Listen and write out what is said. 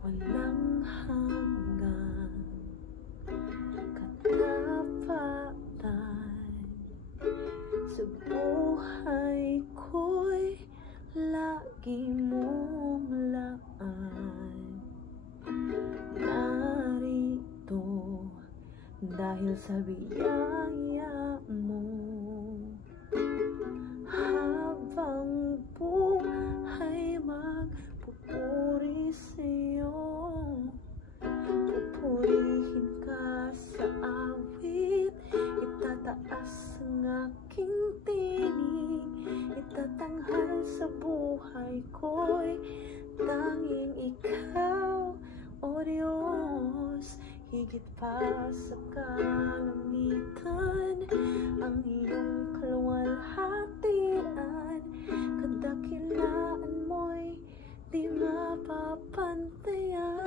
walang hanggan, katapatan sa buhay ko'y lagi mong laan. Narito dahil sa biyaya mo, habang buhay magpupuri sa'yo. Pupurihin ka sa awit, itataas ang aking tinig, itatanghal sa buhay ko'y tanging ikaw, O Diyos. Higit pa sa kalamitan, ang iyong kaluwalhatian, kadakilaan mo'y di mapapantayan.